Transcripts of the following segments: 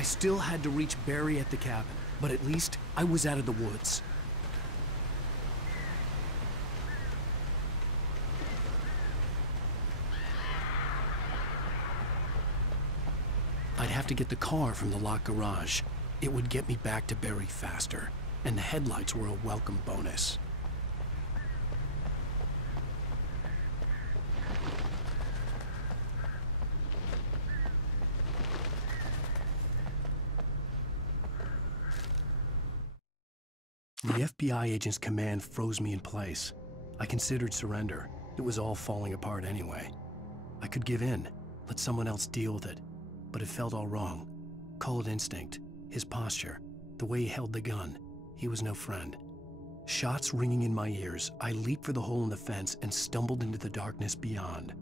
I still had to reach Barry at the cabin, but at least I was out of the woods. I'd have to get the car from the locked garage. It would get me back to Barry faster, and the headlights were a welcome bonus. The FBI agent's command froze me in place. I considered surrender. It was all falling apart anyway. I could give in, let someone else deal with it. But it felt all wrong. Call it instinct, his posture, the way he held the gun. He was no friend. Shots ringing in my ears, I leaped for the hole in the fence and stumbled into the darkness beyond.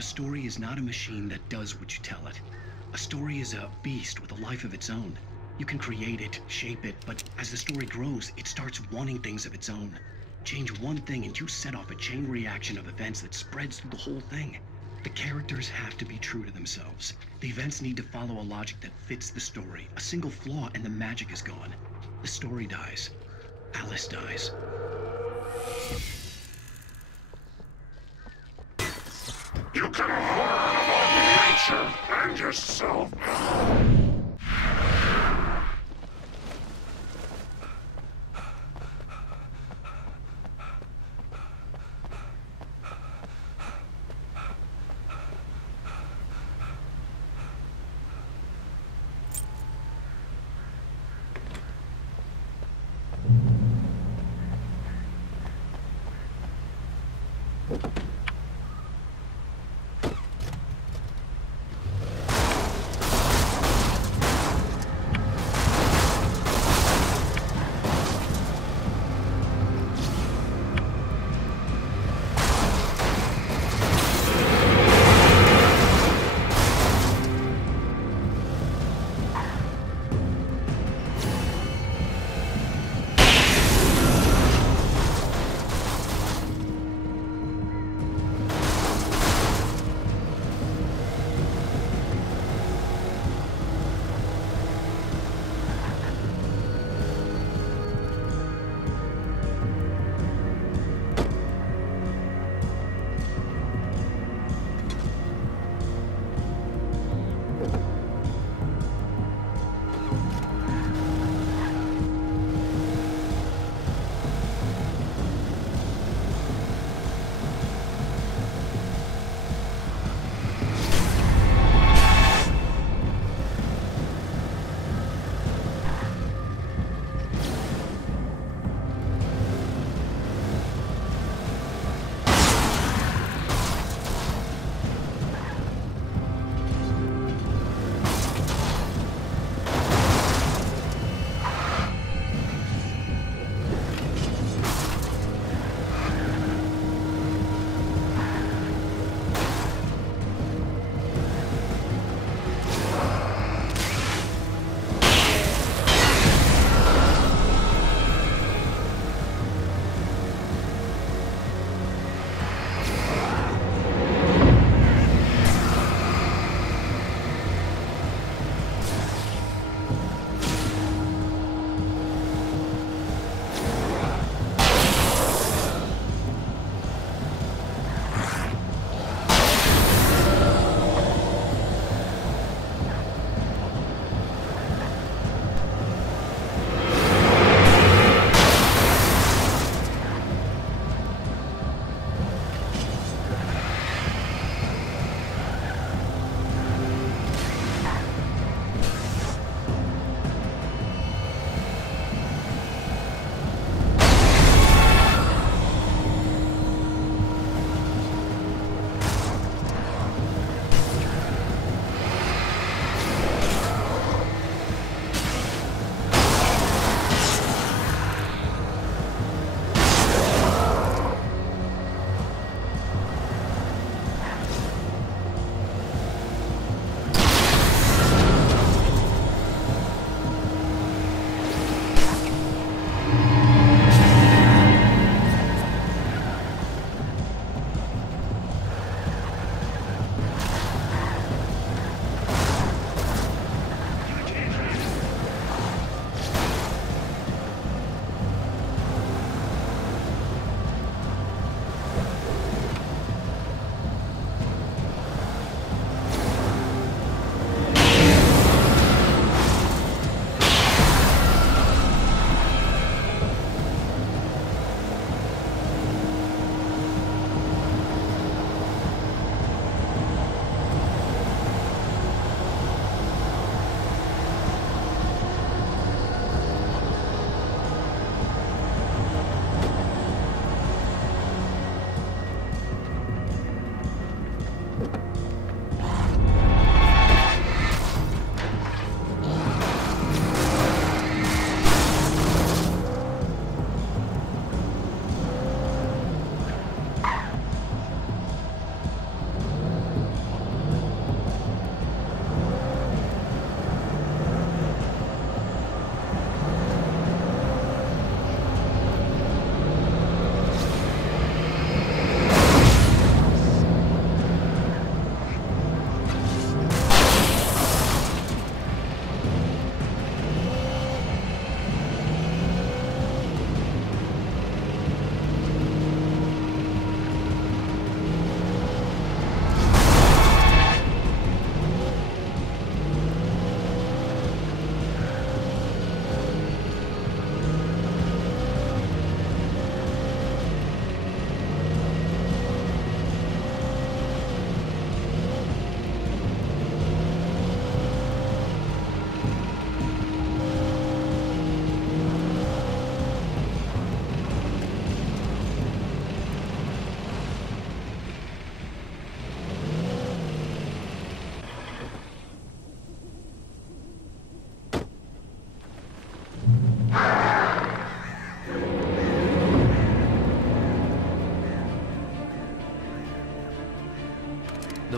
A story is not a machine that does what you tell it. A story is a beast with a life of its own. You can create it, shape it, but as the story grows, it starts wanting things of its own. Change one thing and you set off a chain reaction of events that spreads through the whole thing. The characters have to be true to themselves. The events need to follow a logic that fits the story. A single flaw and the magic is gone. The story dies. Alice dies. You can harm nature and yourself.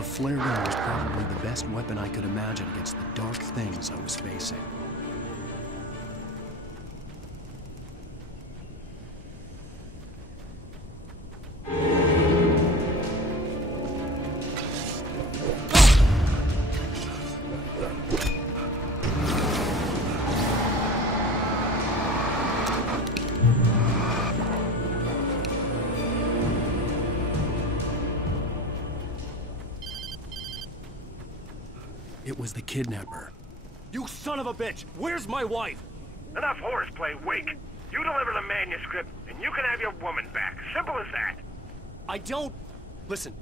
The flare gun was probably the best weapon I could imagine against the dark things I was facing. It was the kidnapper. You son of a bitch! Where's my wife? Enough horseplay, Wake. You deliver the manuscript, and you can have your woman back. Simple as that. I don't... Listen.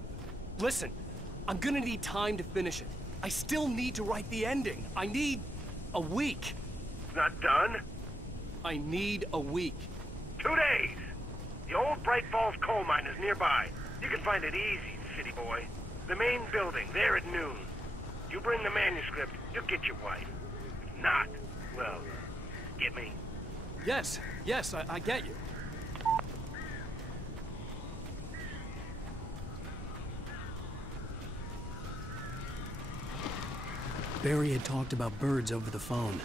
I'm gonna need time to finish it. I still need to write the ending. I need a week. Not done? I need a week. 2 days. The old Bright Falls coal mine is nearby. You can find it easy, city boy. The main building, there at noon. You bring the manuscript, you'll get your wife. If not, well, get me. Yes, I get you. Barry had talked about birds over the phone.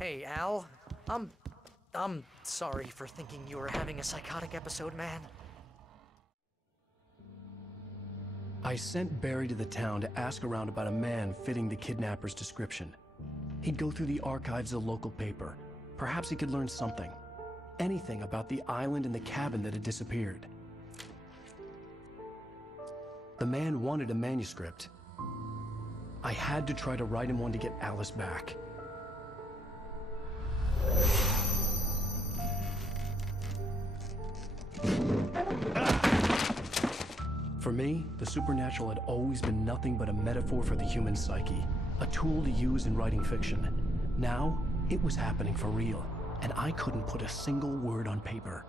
Hey, Al. I'm sorry for thinking you were having a psychotic episode, man. I sent Barry to the town to ask around about a man fitting the kidnapper's description. He'd go through the archives of the local paper. Perhaps he could learn something. anything about the island and the cabin that had disappeared. The man wanted a manuscript. I had to try to write him one to get Alice back. For me, the supernatural had always been nothing but a metaphor for the human psyche, a tool to use in writing fiction. Now, it was happening for real, and I couldn't put a single word on paper.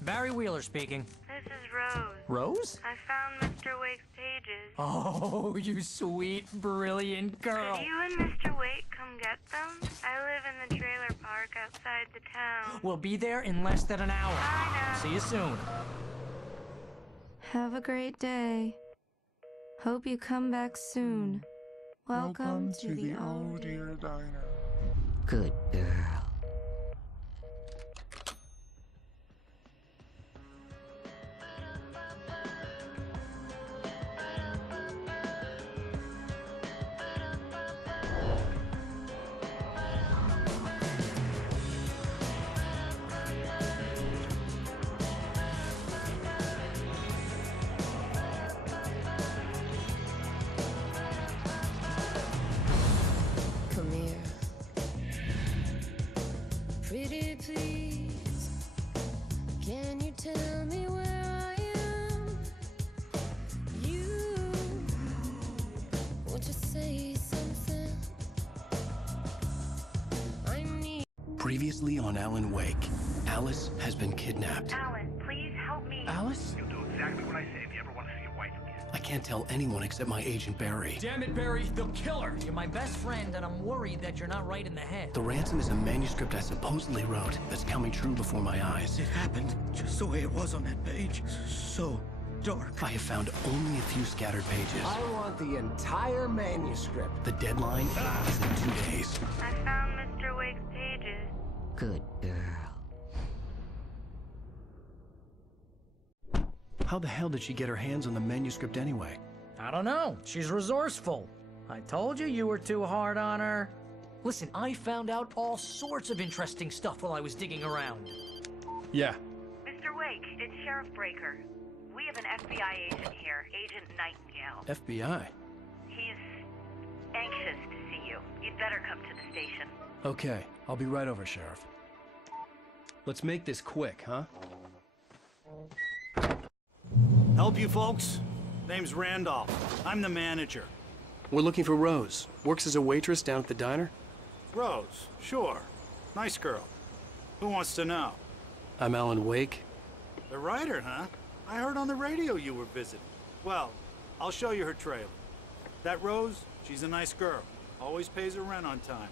Barry Wheeler speaking. This is Rose. Rose? I found Mr. Wake's pages. Oh, you sweet, brilliant girl. Could you and Mr. Wake come get them? I live in the trailer park outside the town. We'll be there in less than an hour. I know. See you soon. Have a great day. Hope you come back soon. Welcome to the old dear diner. Good girl. Come here. Pretty please, can you tell me where I am? You, won't you say something? I need. Previously on Alan Wake, Alice has been kidnapped. Alan, please help me. Alice? You'll do exactly what I say if you ever want to see your wife again. I can't tell anyone except my agent Barry. Damn it, Barry, they'll kill her. You're my best friend, and I'm worried that you're not right in the head. The ransom is a manuscript I supposedly wrote that's coming true before my eyes. It happened just the way it was on that page. So dark. I have found only a few scattered pages. I want the entire manuscript. The deadline is in 2 days. I found Mr. Wake's pages. Good girl. How the hell did she get her hands on the manuscript anyway? I don't know. She's resourceful. I told you were too hard on her. Listen, I found out all sorts of interesting stuff while I was digging around. Yeah. Mr. Wake, it's Sheriff Breaker. We have an FBI agent here, Agent Nightingale. FBI? He's anxious to see you. You'd better come to the station. Okay, I'll be right over, Sheriff. Let's make this quick, huh? Help you folks? Name's Randolph. I'm the manager. We're looking for Rose. Works as a waitress down at the diner. Rose, sure. Nice girl. Who wants to know? I'm Alan Wake. The writer, huh? I heard on the radio you were visiting. Well, I'll show you her trailer. That Rose, she's a nice girl. Always pays her rent on time.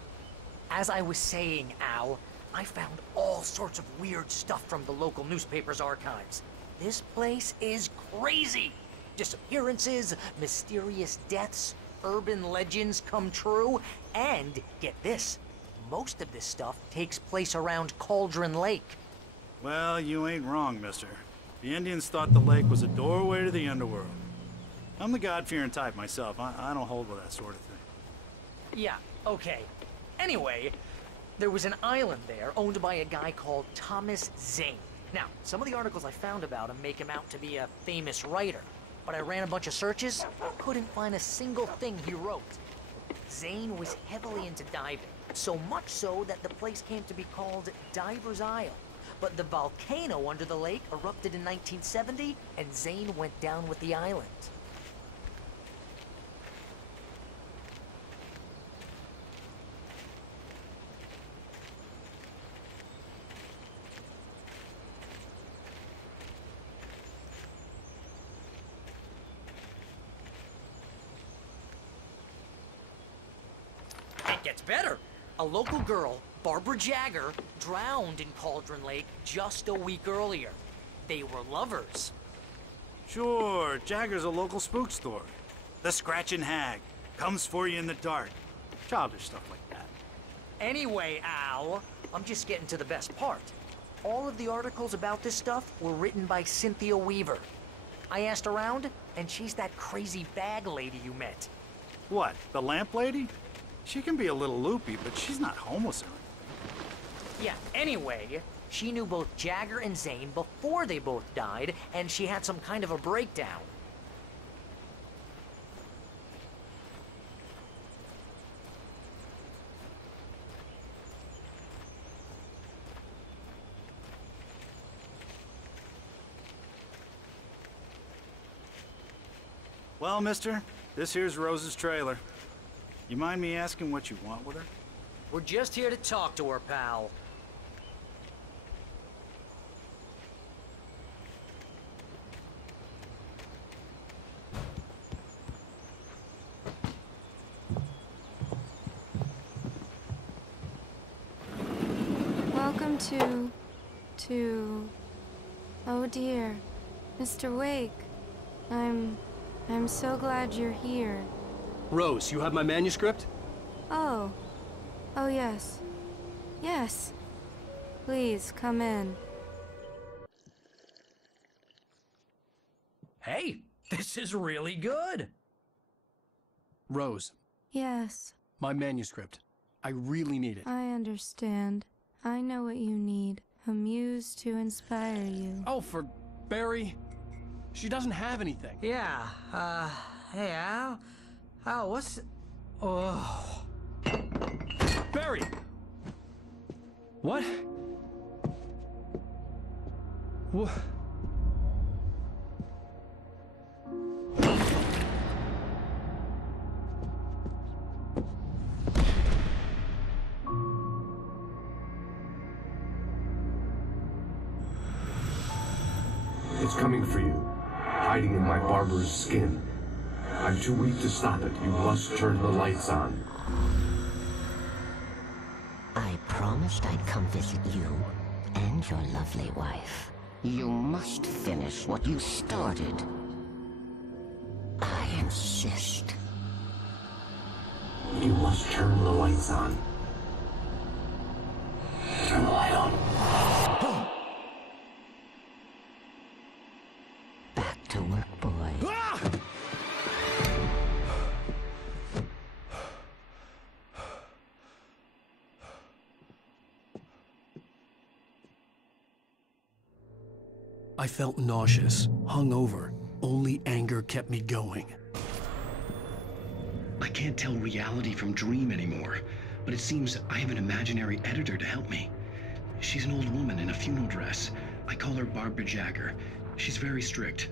As I was saying, Al, I found all sorts of weird stuff from the local newspaper's archives. This place is crazy. Disappearances, mysterious deaths, urban legends come true, and get this, most of this stuff takes place around Cauldron Lake. Well, you ain't wrong, mister. The Indians thought the lake was a doorway to the underworld. I'm the God-fearing type myself. I don't hold with that sort of thing. Yeah, okay. Anyway, there was an island there owned by a guy called Thomas Zane. Now, some of the articles I found about him make him out to be a famous writer, but I ran a bunch of searches, couldn't find a single thing he wrote. Zane was heavily into diving, so much so that the place came to be called Diver's Isle. But the volcano under the lake erupted in 1970, and Zane went down with the island. It gets better. A local girl, Barbara Jagger, drowned in Cauldron Lake just a week earlier. They were lovers. Sure, Jagger's a local spook store. The Scratchin' Hag. Comes for you in the dark. Childish stuff like that. Anyway, Al, I'm just getting to the best part. All of the articles about this stuff were written by Cynthia Weaver. I asked around, and she's that crazy bag lady you met. What, the lamp lady? She can be a little loopy, but she's not homeless or anything. Yeah, anyway, she knew both Jagger and Zane before they both died, and she had some kind of a breakdown. Well, mister, this here's Rose's trailer. You mind me asking what you want with her? We're just here to talk to her, pal. Welcome to... Oh dear, Mr. Wake. I'm so glad you're here. Rose, you have my manuscript? Oh. Oh, yes. Yes. Please, come in. Hey, this is really good. Rose, Yes, my manuscript. I really need it. I understand. I know what you need. A muse to inspire you. Oh, for Barry. She doesn't have anything. Yeah, hey, Al? Al, what's... Oh... Barry! What? What? It's coming for you, hiding in my barber's skin. I'm too weak to stop it. You must turn the lights on. I promised I'd come visit you and your lovely wife. You must finish what you started. I insist. You must turn the lights on. Turn the light on. Back to work, boy. I felt nauseous, hungover. Only anger kept me going. I can't tell reality from dream anymore, but it seems I have an imaginary editor to help me. She's an old woman in a funeral dress. I call her Barbara Jagger. She's very strict.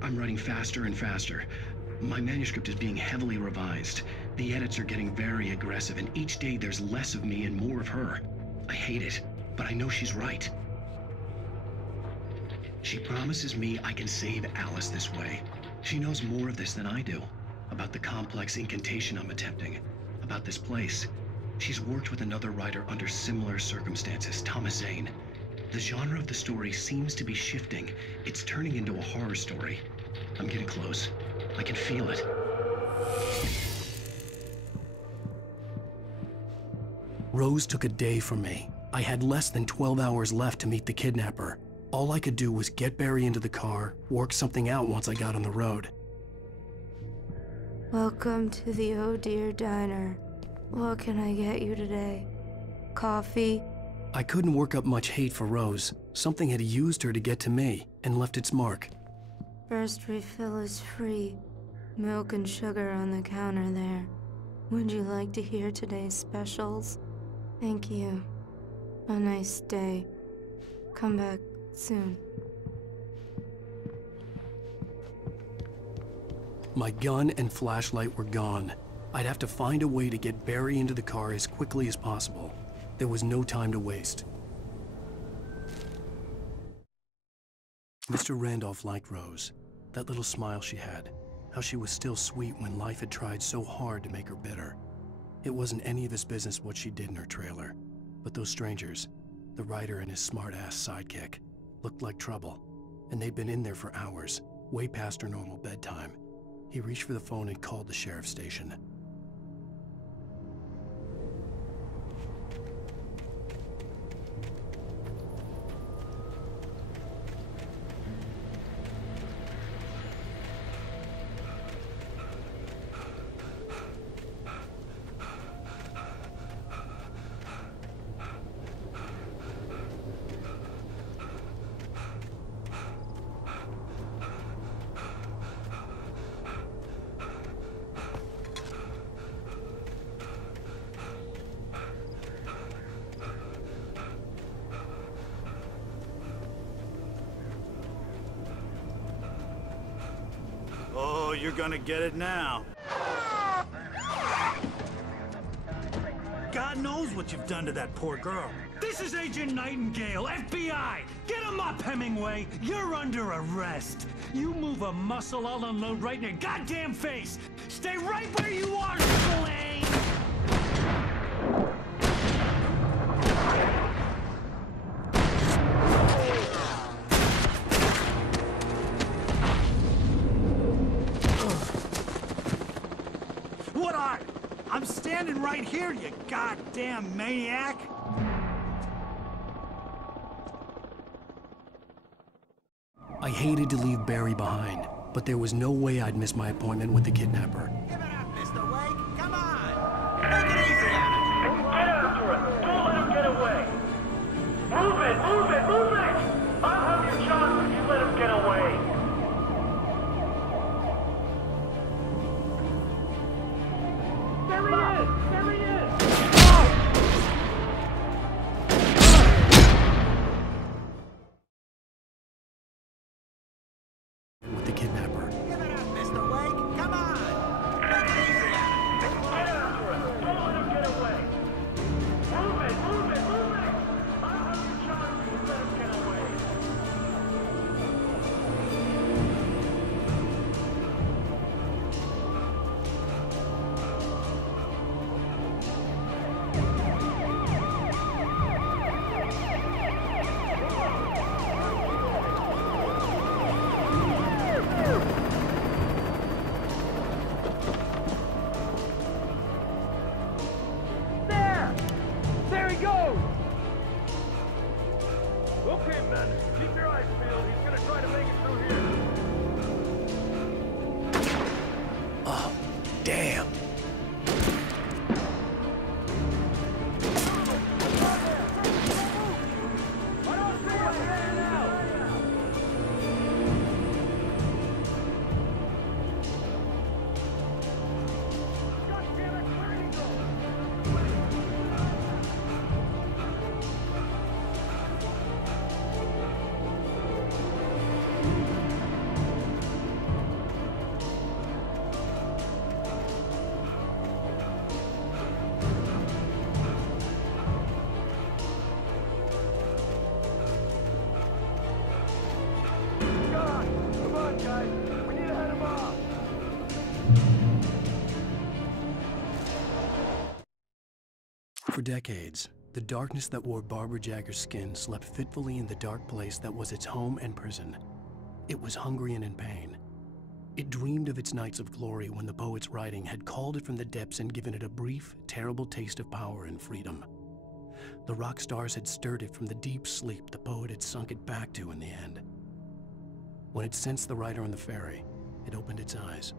I'm writing faster and faster. My manuscript is being heavily revised. The edits are getting very aggressive, and each day there's less of me and more of her. I hate it, but I know she's right. She promises me I can save Alice this way. She knows more of this than I do. About the complex incantation I'm attempting. About this place. She's worked with another writer under similar circumstances, Thomas Zane. The genre of the story seems to be shifting. It's turning into a horror story. I'm getting close. I can feel it. Rose took a day from me. I had less than 12 hours left to meet the kidnapper. All I could do was get Barry into the car, work something out once I got on the road. Welcome to the Oh Dear Diner. What can I get you today? Coffee? I couldn't work up much hate for Rose. Something had used her to get to me and left its mark. First refill is free. Milk and sugar on the counter there. Would you like to hear today's specials? Thank you. A nice day. Come back soon. My gun and flashlight were gone. I'd have to find a way to get Barry into the car as quickly as possible. There was no time to waste. Mr. Randolph liked Rose. That little smile she had. How she was still sweet when life had tried so hard to make her bitter. It wasn't any of his business what she did in her trailer. But those strangers, the writer and his smart-ass sidekick, looked like trouble. And they'd been in there for hours, way past her normal bedtime. He reached for the phone and called the sheriff's station. you're gonna get it now. God knows what you've done to that poor girl. This is Agent Nightingale, FBI! Get him up, Hemingway! You're under arrest! You move a muscle, I'll unload right in your goddamn face! Stay right where you are, Slane! What are? I'm standing right here, you goddamn maniac! I hated to leave Barry behind, but there was no way I'd miss my appointment with the kidnapper. Give it up, Mr. Wake! Come on! Make it easy on him! Get after him! Don't let him get away! Move it! Move it! Move it! I'll have your shot if you let him get away! There he is! There he is! With the kidnapper. Give it up, Mr. Wake! Come on! Make it easy on him! Get after him! Don't let him get away! Move it! Move it! Move it! I'll have your shot if you let him get away! There he goes! Okay, men, keep your eyes peeled. He's gonna try to make it through here. Oh, damn. I don't see him standing out! God damn it, where did he go? God, come on, guys. We need to head him off. For decades, the darkness that wore Barbara Jagger's skin slept fitfully in the dark place that was its home and prison. It was hungry and in pain. It dreamed of its nights of glory when the poet's writing had called it from the depths and given it a brief, terrible taste of power and freedom. The rock stars had stirred it from the deep sleep the poet had sunk it back to in the end. When it sensed the rider on the ferry, it opened its eyes.